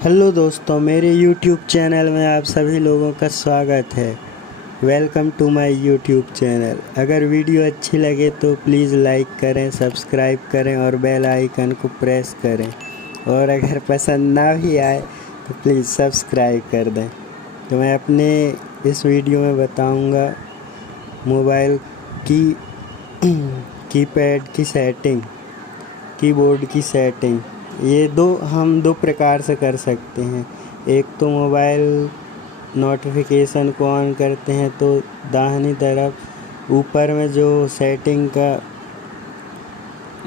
Hello दोस्तों, मेरे YouTube channel में आप सभी लोगों का स्वागत है। Welcome to my YouTube channel. अगर वीडियो अच्छी लगे तो प्लीज़ लाइक करें, सब्सक्राइब करें और बेल आइकन को प्रेस करें। और अगर पसंद ना भी आए तो प्लीज़ सब्सक्राइब कर दें। तो मैं अपने इस वीडियो में बताऊंगा मोबाइल की कीपैड की सेटिंग, कीबोर्ड की सेटिंग। ये हम दो प्रकार से कर सकते हैं। एक तो मोबाइल नोटिफिकेशन को ऑन करते हैं तो दाहिनी तरफ ऊपर में जो सेटिंग का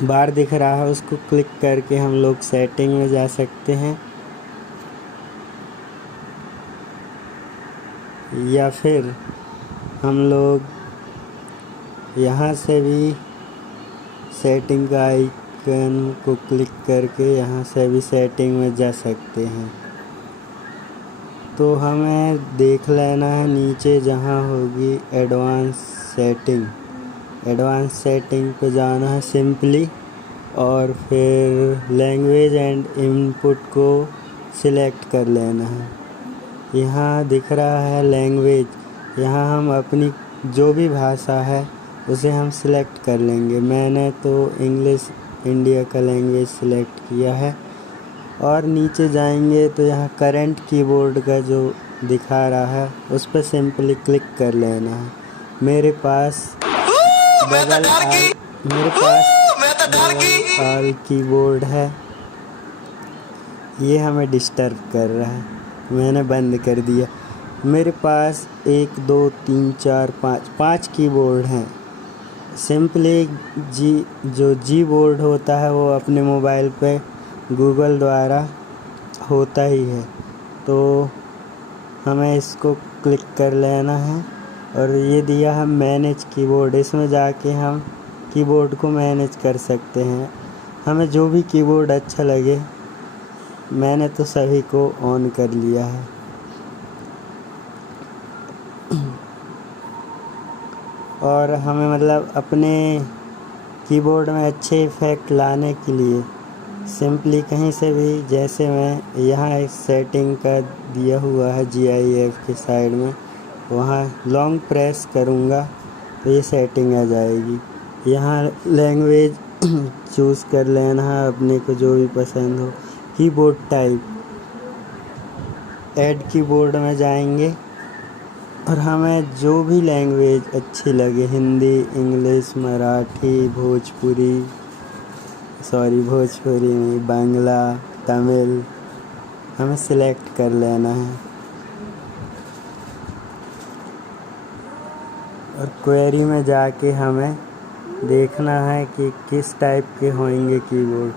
बार दिख रहा है उसको क्लिक करके हम लोग सेटिंग में जा सकते हैं, या फिर हम लोग यहाँ से भी सेटिंग का आइकन को क्लिक करके यहाँ से भी सेटिंग में जा सकते हैं। तो हमें देख लेना है नीचे जहाँ होगी एडवांस सेटिंग पे जाना है सिंपली, और फिर लैंग्वेज एंड इनपुट को सिलेक्ट कर लेना है। यहाँ दिख रहा है लैंग्वेज, यहाँ हम अपनी जो भी भाषा है उसे हम सिलेक्ट कर लेंगे। मैंने तो इंग्लिश इंडिया का लैंग्वेज सिलेक्ट किया है। और नीचे जाएंगे तो यहाँ करंट कीबोर्ड का जो दिखा रहा है उस पर सिंपली क्लिक कर लेना है। मेरे पास डबल आल कीबोर्ड है, ये हमें डिस्टर्ब कर रहा है, मैंने बंद कर दिया। मेरे पास 1 2 3 4 5 कीबोर्ड हैं। सिंपली जी बोर्ड होता है वो अपने मोबाइल पे गूगल द्वारा होता ही है, तो हमें इसको क्लिक कर लेना है। और ये दिया है मैनेज कीबोर्ड, इसमें जाके हम कीबोर्ड को मैनेज कर सकते हैं। हमें जो भी कीबोर्ड अच्छा लगे, मैंने तो सभी को ऑन कर लिया है। और हमें मतलब अपने कीबोर्ड में अच्छे इफ़ेक्ट लाने के लिए सिंपली कहीं से भी, जैसे मैं यहाँ एक सेटिंग का दिया हुआ है GIF के साइड में, वहाँ लॉन्ग प्रेस करूँगा तो ये सेटिंग आ जाएगी। यहाँ लैंग्वेज चूज़ कर लेना है अपने को जो भी पसंद हो। कीबोर्ड टाइप, ऐड कीबोर्ड में जाएंगे और हमें जो भी लैंग्वेज अच्छी लगे, हिंदी, इंग्लिश, मराठी, भोजपुरी नहीं, बांग्ला, तमिल, हमें सिलेक्ट कर लेना है। और क्वेरी में जाके हमें देखना है कि किस टाइप के होंगे कीबोर्ड।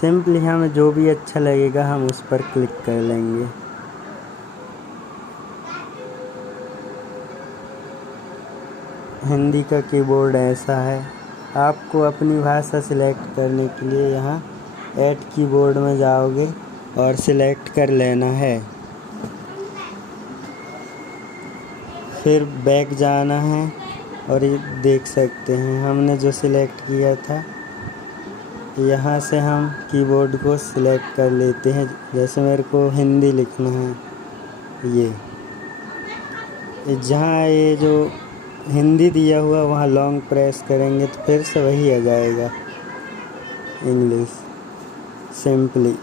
सिंपली हमें जो भी अच्छा लगेगा हम उस पर क्लिक कर लेंगे। हिंदी का कीबोर्ड ऐसा है। आपको अपनी भाषा सिलेक्ट करने के लिए यहाँ ऐड कीबोर्ड में जाओगे और सिलेक्ट कर लेना है। फिर बैक जाना है और ये देख सकते हैं हमने जो सिलेक्ट किया था, यहाँ से हम कीबोर्ड को सिलेक्ट कर लेते हैं। जैसे मेरे को हिंदी लिखना है, ये जहाँ ये जो हिंदी दिया हुआ वहाँ लॉन्ग प्रेस करेंगे तो फिर से वही आ जाएगा इंग्लिश। सिंपली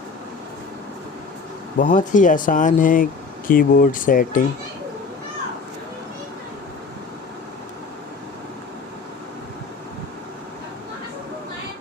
बहुत ही आसान है कीबोर्ड सेटिंग।